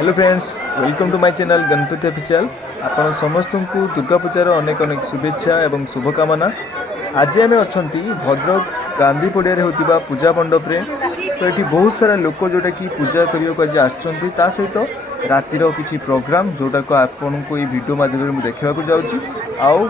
Hello friends, welcome to my channel Ganpati official. आपण समस्त को दुर्गा पूजार अनेक अनेक शुभेच्छा एवं शुभकामना। आज आम अच्छा भद्रक गांधी पड़िया होता पूजा मंडप रे। तो ये बहुत सारा लोक जोटा कि पूजा करने को आज सहित रातिर किसी प्रोग्राम जोटा को आपन को ये वीडियो माध्यम देखा जाऊँगी। आउ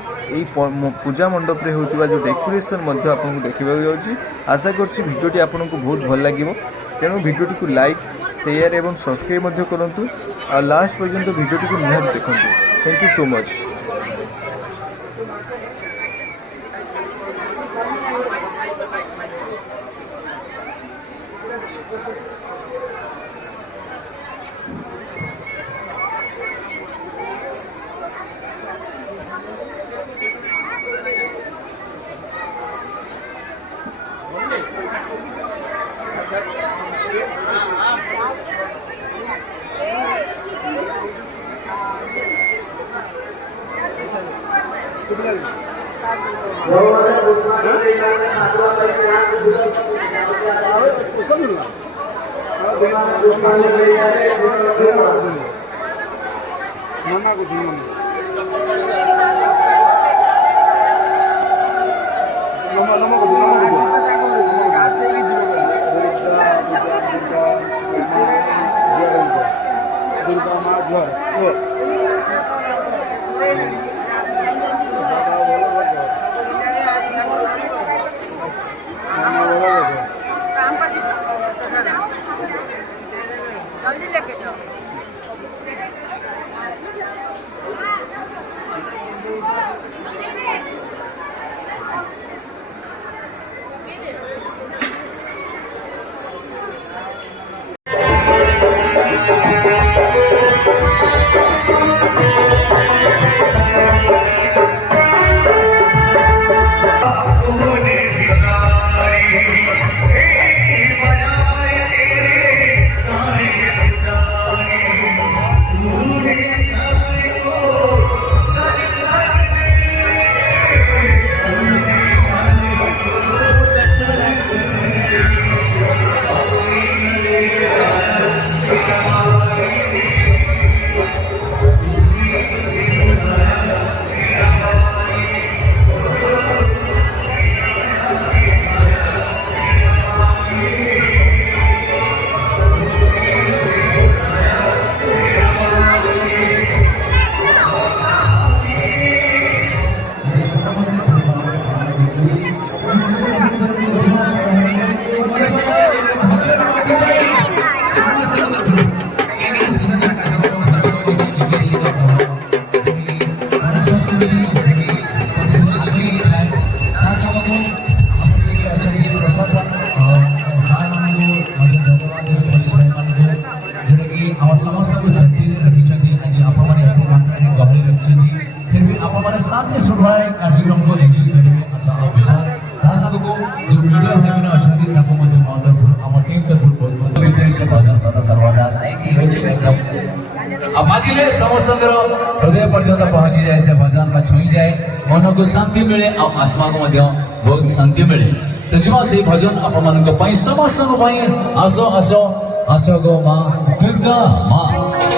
पूजा मंडप रे होता जो डेकोरेशन आपको देखा जाऊँगी। आशा करुँची भिडियोटी आपको बहुत भल लगे, तेणु भिडियोटी को लाइक शेयर एवं सब्सक्राइब करूँ और लास्ट पर्यंत भिडियोटी को निहाती देखूँ। Thank you so much. कार्यक्रम को एंजॉय करेंगे आशा और विश्वास दासा को जो मीडिया भाई ने अछंती ताको मध्य मानदपुर हम टीम तरफ बहुत बहुत विदेश से बाजार सदा सर्वदा साइकी होछि वेलकम। अब आजिले समस्त हृदय पर्यंत पहुंची जाए से भजन में छुई जाए, मन को शांति मिले और आत्मा को मध्य बहुत शांति मिले। तो जिमा से भजन आप मन को पई समस्त को पई आसो आसो आसो गो मां दुर्गा मां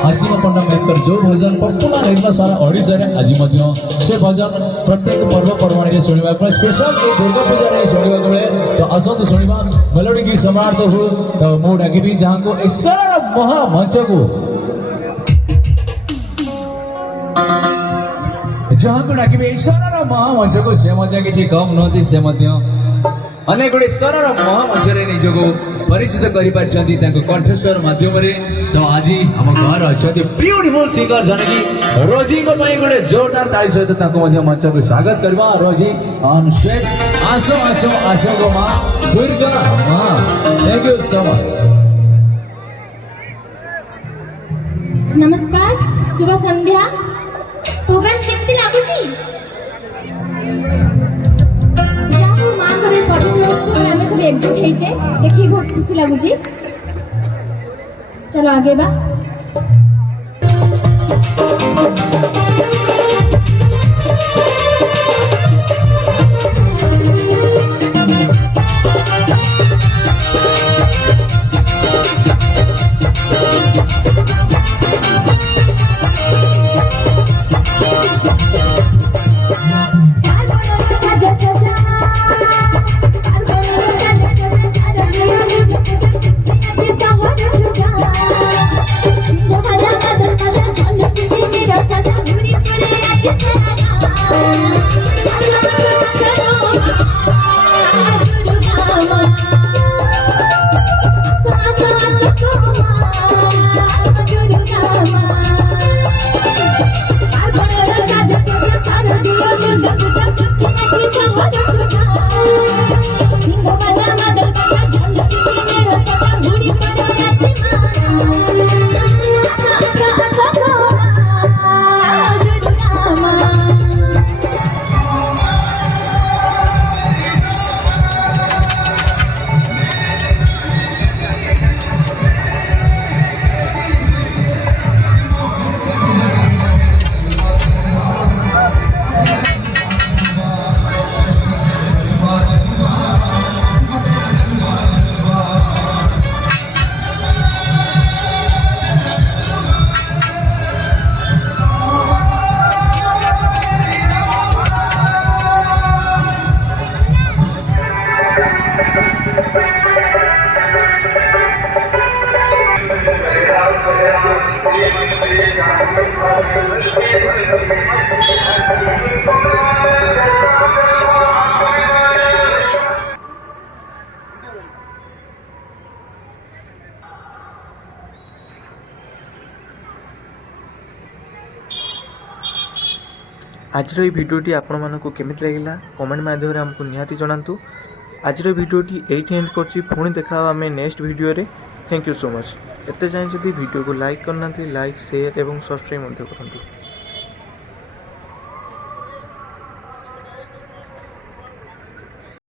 आसीम पंडा मेकर जो भजन पटना निर्मा सारा ओडिशा रे आज मध्य से भजन प्रत्येक पर्व पर्वाणी रे सुनिबा पर स्पेशल ए दुर्गा पूजा रे सुनिबा गले तो असंत सुनिबा मेलोडी की समार्थ हो। तो मो डाकिबी जहां को ईश्वर रा महा मंच को जहां को डाकिबी ईश्वर रा महा मंच को से मध्य किछि कम नथि से मध्य अनेक गुड़े स्वर महामंच निजको परिचित कर कंठस्वर मध्यम। तो आज आम घर अच्छा ब्यूटीफुल सिंगर जन की रोजी को गोटे जोरदार ताली सहित मंच को स्वागत करवा। रोजी ऑन स्टेज आसो आसो आसो गो मां दुर्गा मां। Thank you so much. नमस्कार, शुभ संध्या। प्रोग्राम केमती लागुची? माँ घर पवित्र उत्सव आम सब एकजुट होइचे देखि बहुत खुशी लगुची। चलो आगे बा। आजर ये भिडियोटी आपको केमिति लगिला कमेंट माध्यम आमको निहाती जनातु। आजर भिडियोटी एठी एंड करछि पुणी देखा आम नेक्स्ट भिडियो रे। Thank you so much. एते जाए जदि भिडियो को लाइक करना लाइक शेयर और सब्सक्राइब करूँ।